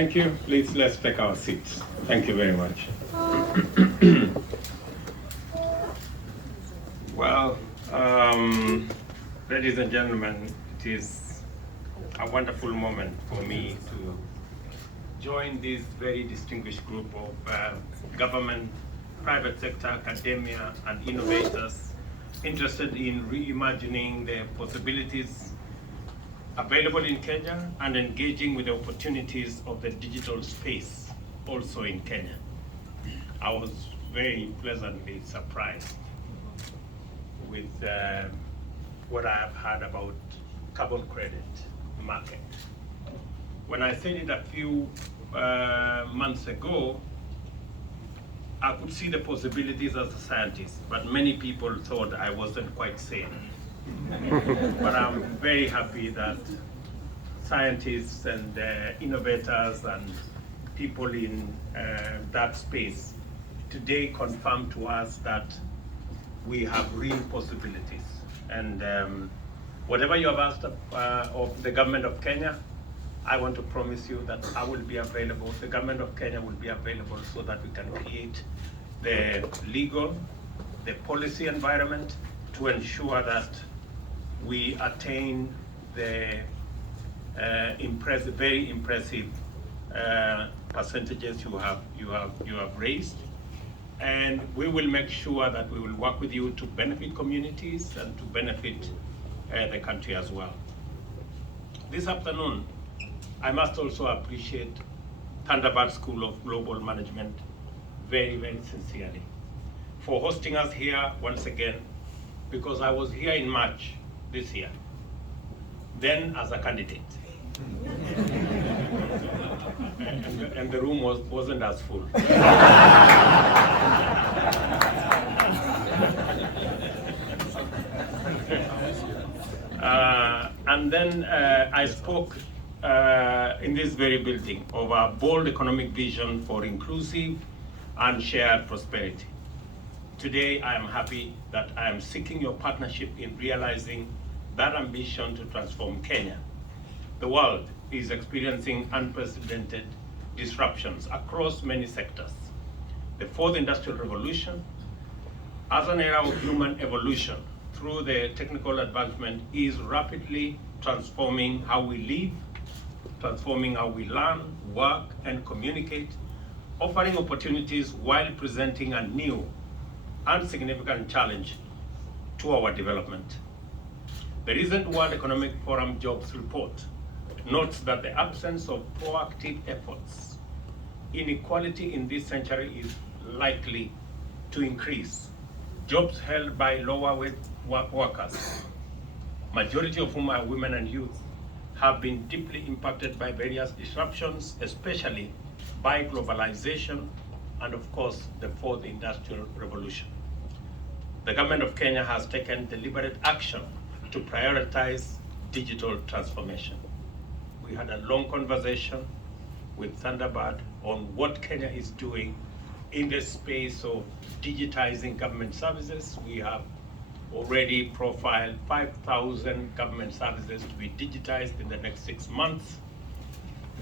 Thank you. Please, let's take our seats. Thank you very much. Well, ladies and gentlemen, it is a wonderful moment for me to join this very distinguished group of government, private sector, academia, and innovators interested in reimagining the possibilities available in Kenya and engaging with the opportunities of the digital space also in Kenya. I was very pleasantly surprised with what I have heard about carbon credit market. When I said it a few months ago, I could see the possibilities as a scientist, but many people thought I wasn't quite sane. But I'm very happy that scientists and innovators and people in that space today confirm to us that we have real possibilities. And whatever you have asked of the government of Kenya, I want to promise you that I will be available, the government of Kenya will be available so that we can create the legal, the policy environment to ensure that we attain the very impressive percentages you have raised. And we will make sure that we will work with you to benefit communities and to benefit the country as well. This afternoon, I must also appreciate Thunderbird School of Global Management very, very sincerely for hosting us here once again, because I was here in March this year, then as a candidate. and the room wasn't as full. And then I spoke in this very building of a bold economic vision for inclusive and shared prosperity. Today, I am happy that I am seeking your partnership in realizing that ambition to transform Kenya. The world is experiencing unprecedented disruptions across many sectors. The fourth industrial revolution, as an era of human evolution through the technical advancement, is rapidly transforming how we live, transforming how we learn, work, and communicate, offering opportunities while presenting a new and significant challenge to our development. The recent World Economic Forum Jobs Report notes that the absence of proactive efforts, inequality in this century is likely to increase. Jobs held by lower wage workers, majority of whom are women and youth, have been deeply impacted by various disruptions, especially by globalization and, of course, the fourth industrial revolution. The government of Kenya has taken deliberate action to prioritize digital transformation. We had a long conversation with Thunderbird on what Kenya is doing in the space of digitizing government services. We have already profiled 5,000 government services to be digitized in the next 6 months.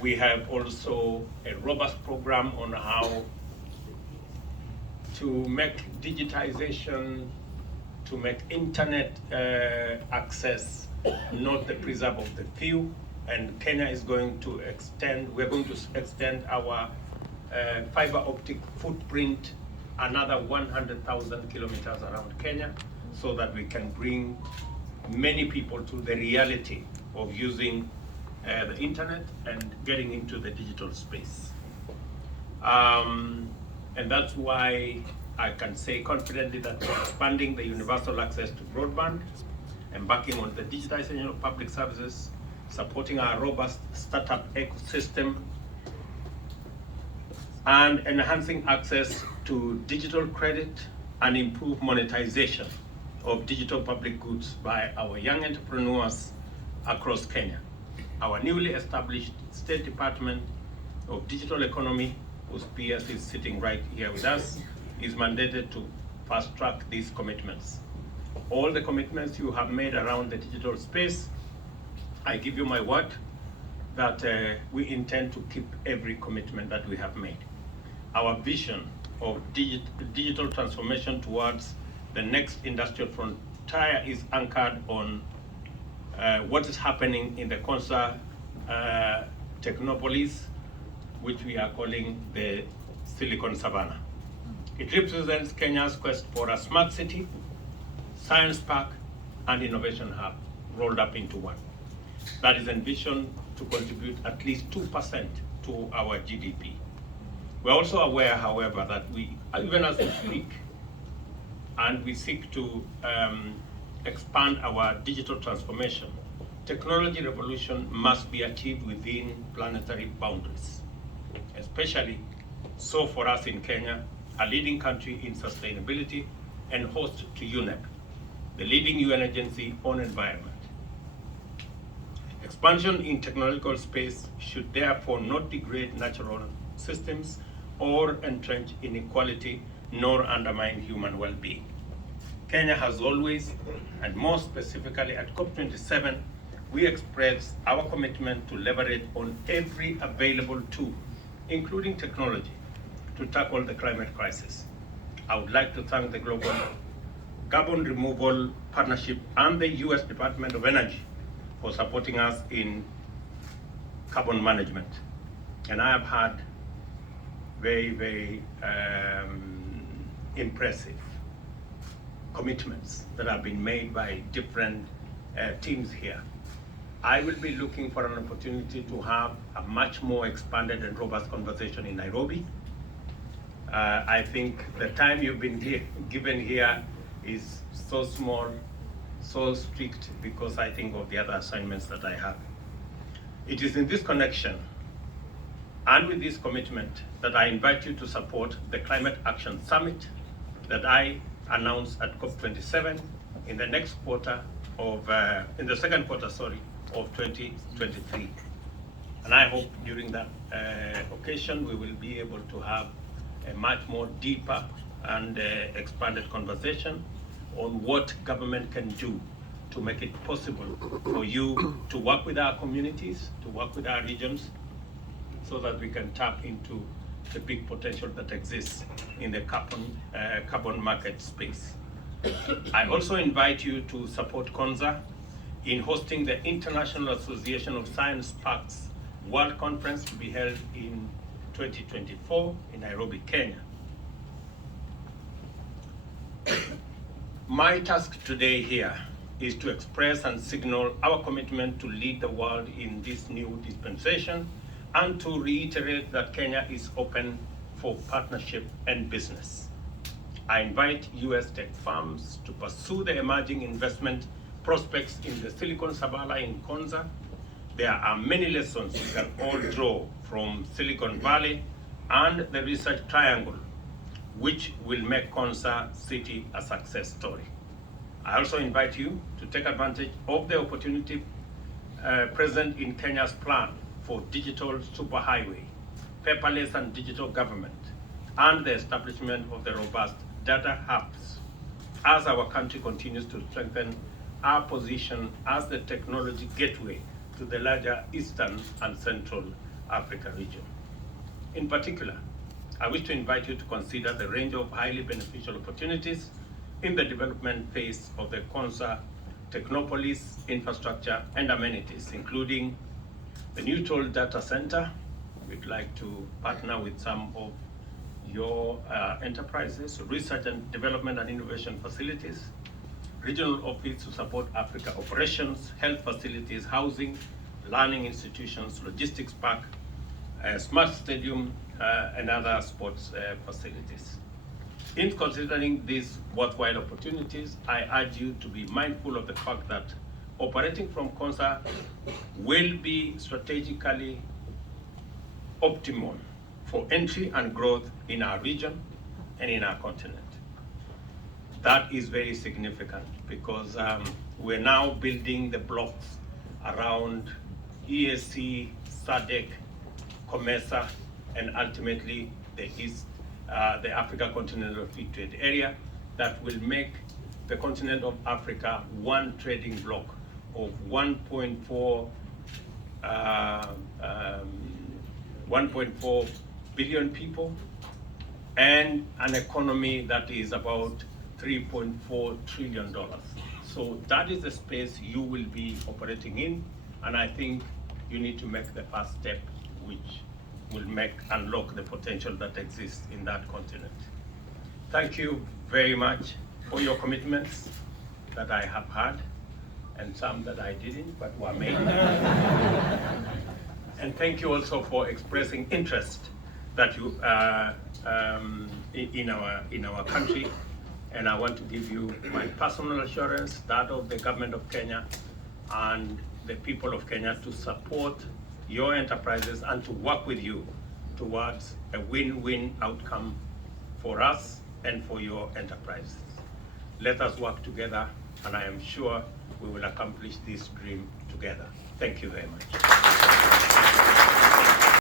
We have also a robust program on how to make digitization, to make internet access not the preserve of the few. And Kenya is going to extend, we're going to extend our fiber optic footprint another 100,000 kilometers around Kenya, so that we can bring many people to the reality of using the internet and getting into the digital space. And that's why I can say confidently that we're expanding the universal access to broadband, embarking on the digitization of public services, supporting our robust startup ecosystem, and enhancing access to digital credit and improve monetization of digital public goods by our young entrepreneurs across Kenya. Our newly established State Department of Digital Economy, whose PS is sitting right here with us, is mandated to fast track these commitments. All the commitments you have made around the digital space, I give you my word that we intend to keep every commitment that we have made. Our vision of digital transformation towards the next industrial frontier is anchored on what is happening in the Konza Technopolis, which we are calling the Silicon Savannah. It represents Kenya's quest for a smart city, science park, and innovation hub rolled up into one. That is envisioned to contribute at least 2% to our GDP. We're also aware, however, that we, even as we speak, and we seek to expand our digital transformation, technology revolution must be achieved within planetary boundaries, especially so for us in Kenya, a leading country in sustainability and host to UNEP, the leading UN agency on environment. Expansion in technological space should therefore not degrade natural systems or entrench inequality, nor undermine human well-being. Kenya has always, and more specifically at COP27, we express our commitment to leverage on every available tool, including technology, to tackle the climate crisis. I would like to thank the Global Carbon Removal Partnership and the US Department of Energy for supporting us in carbon management. And I have had very, very impressive commitments that have been made by different teams here. I will be looking for an opportunity to have a much more expanded and robust conversation in Nairobi. I think the time you've been given here is so small, so strict, because I think of the other assignments that I have. It is in this connection and with this commitment that I invite you to support the Climate Action Summit that I announced at COP27 in the next quarter of, in the second quarter, of 2023. And I hope during that occasion we will be able to have a much more deeper and expanded conversation on what government can do to make it possible for you to work with our communities, to work with our regions, so that we can tap into the big potential that exists in the carbon market space. I also invite you to support Konza in hosting the International Association of Science Parks World Conference to be held in 2024 in Nairobi, Kenya. My task today here is to express and signal our commitment to lead the world in this new dispensation and to reiterate that Kenya is open for partnership and business. I invite US tech firms to pursue the emerging investment prospects in the Silicon Savannah in Konza. There are many lessons we can all draw from Silicon Valley and the research triangle, which will make Konza City a success story. I also invite you to take advantage of the opportunity present in Kenya's plan for digital superhighway, paperless and digital government, and the establishment of the robust data hubs as our country continues to strengthen our position as the technology gateway to the larger Eastern and Central Africa region. In particular, I wish to invite you to consider the range of highly beneficial opportunities in the development phase of the Konza Technopolis infrastructure and amenities, including the neutral data center. We'd like to partner with some of your enterprises, research and development and innovation facilities, regional office to support Africa operations, health facilities, housing, learning institutions, logistics park, smart stadium, and other sports facilities. In considering these worthwhile opportunities, I urge you to be mindful of the fact that operating from Konza will be strategically optimal for entry and growth in our region and in our continent. That is very significant because we're now building the blocks around EAC, SADC, COMESA, and ultimately the Africa Continental Free Trade Area that will make the continent of Africa one trading bloc of 1.4 1.4 billion people, and an economy that is about $3.4 trillion. So that is the space you will be operating in, and I think you need to make the first step, which will unlock the potential that exists in that continent. Thank you very much for your commitments that I have had, and some that I didn't, but were made. And thank you also for expressing interest that you in our country. And I want to give you my personal assurance, that of the government of Kenya and the people of Kenya, to support your enterprises and to work with you towards a win-win outcome for us and for your enterprises. Let us work together, and I am sure we will accomplish this dream together. Thank you very much.